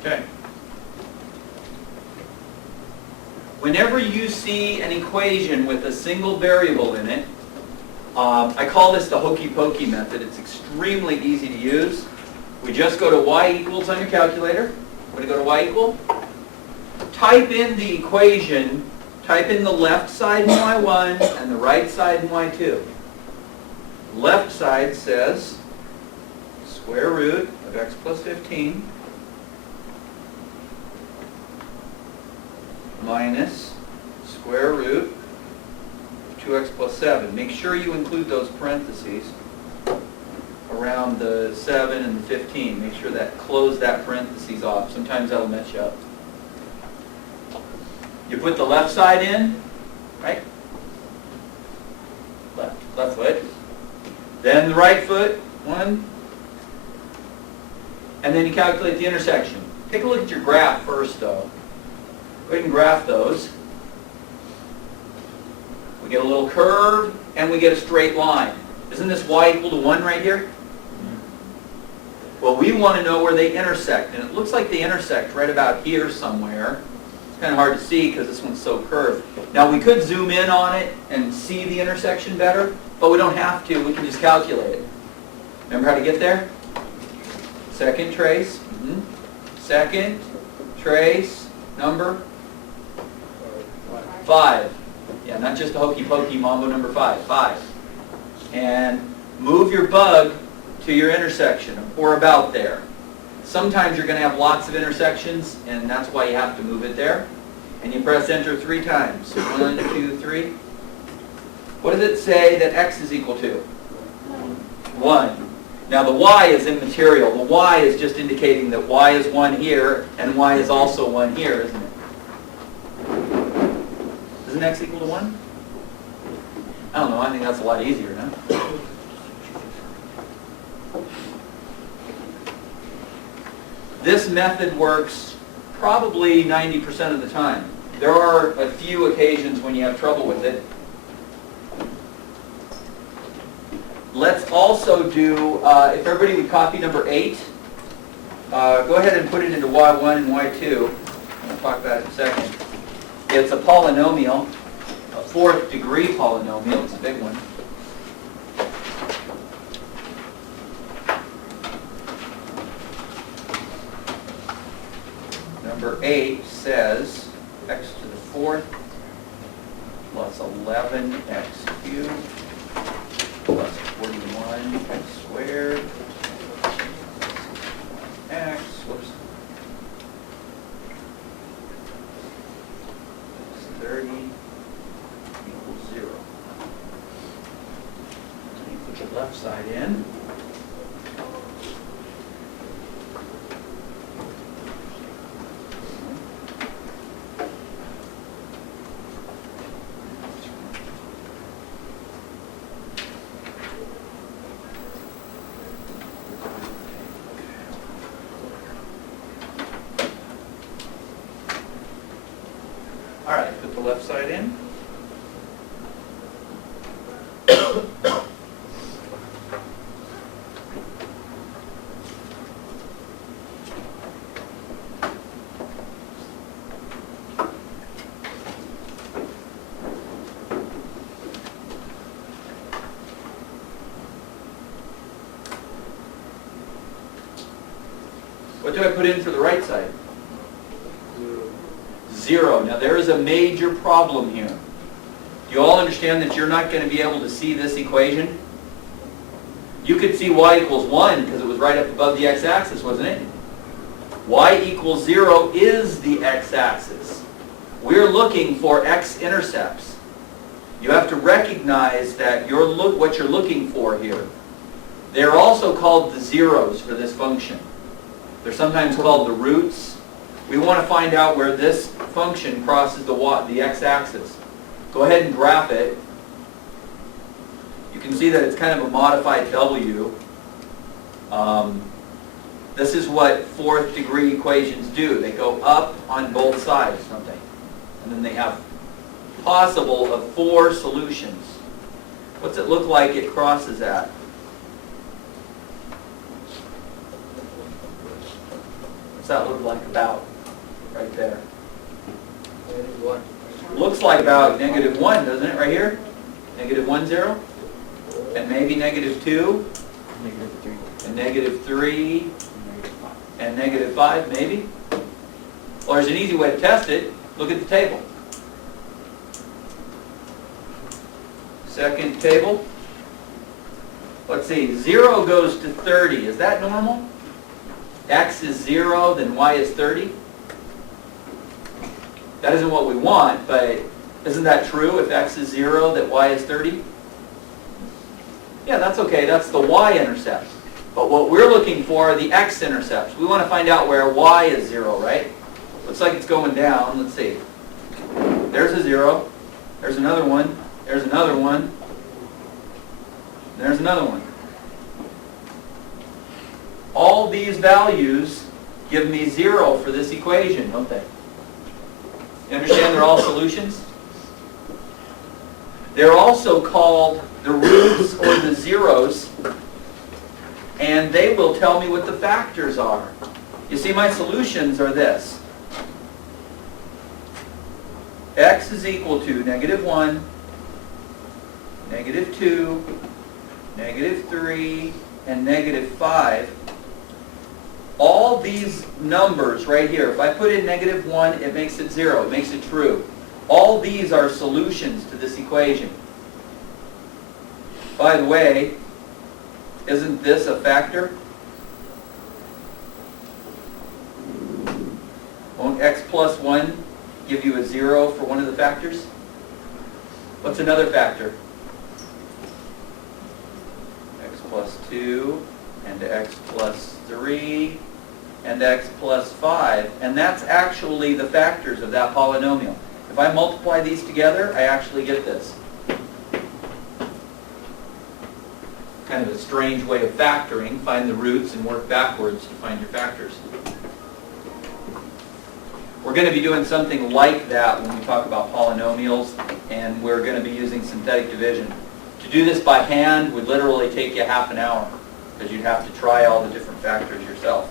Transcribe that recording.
Okay. Whenever you see an equation with a single variable in it, I call this the Hokey Pokey method. It's extremely easy to use. We just go to y equals on your calculator. When you go to y equal, type in the equation, type in the left side in y1 and the right side in y2. Left side says square root of x plus 15 minus square root of 2x plus 7. Make sure you include those parentheses around the 7 and the 15. Make sure that close that parentheses off. Sometimes that'll mess you up. You put the left side in, right? Left foot. Then the right foot, 1. And then you calculate the intersection. Take a look at your graph first, though. Go ahead and graph those. We get a little curve, and we get a straight line. Isn't this y equal to 1 right here? Well, we want to know where they intersect, and it looks like they intersect right about here somewhere. It's kind of hard to see because this one's so curved. Now, we could zoom in on it and see the intersection better, but we don't have to. We can just calculate it. Remember how to get there? Second trace. Second trace number 5. Yeah, not just a hokey pokey, mambo number 5. 5. And move your bug to your intersection, or about there. Sometimes you're going to have lots of intersections, and that's why you have to move it there. And you press enter 3 times. 1, 2, 3. What does it say that x is equal to? 1. Now the y is immaterial. The y is just indicating that y is 1 here, and y is also 1 here, isn't it? Isn't x equal to 1? I don't know. I think that's a lot easier, huh? This method works probably 90% of the time. There are a few occasions when you have trouble with it. Let's also do, if everybody would copy number 8, go ahead and put it into y1 and y2. I'll talk about it in a second. It's a polynomial, a 4th degree polynomial. It's a big one. Number 8 says x to the 4th plus 11x cubed plus 41x squared x, whoops, 30 equals 0. And you put the left side in. All right, put the left side in. What do I put in for the right side? 0. Now there is a major problem here. Do you all understand that you're not going to be able to see this equation? You could see y equals 1 because it was right up above the x-axis, wasn't it? Y equals 0 is the x-axis. We're looking for x-intercepts. You have to recognize that what you're looking for here. They're also called the zeros for this function. They're sometimes called the roots. We want to find out where this function crosses the x-axis. Go ahead and graph it. You can see that it's kind of a modified W. This is what 4th degree equations do. They go up on both sides, don't they? And then they have possible of 4 solutions. What's it look like it crosses at? What's that look like about? Right there. -1. Looks like about -1, doesn't it, right here? -1, 0. And maybe -2, and -3, and -5, maybe. Well, there's an easy way to test it. Look at the table. Second table. Let's see, 0 goes to 30. Is that normal? X is 0, then Y is 30. That isn't what we want, but isn't that true? If X is 0, that Y is 30? Yeah, that's okay. That's the Y-intercept. But what we're looking for are the X-intercepts. We want to find out where Y is 0, right? Looks like it's going down. Let's see. There's a 0. There's another one. There's another one. There's another one. All these values give me 0 for this equation, don't they? You understand they're all solutions? They're also called the roots or the zeros, and they will tell me what the factors are. You see, my solutions are this. X is equal to -1, -2, -3, and -5. All these numbers right here, if I put in -1, it makes it 0. It makes it true. All these are solutions to this equation. By the way, isn't this a factor? Won't x plus 1 give you a 0 for one of the factors? What's another factor? X plus 2 and x plus 3 and x plus 5. And that's actually the factors of that polynomial. If I multiply these together, I actually get this. Kind of a strange way of factoring. Find the roots and work backwards to find your factors. We're going to be doing something like that when we talk about polynomials, and we're going to be using synthetic division. To do this by hand would literally take you half an hour, because you'd have to try all the different factors yourself.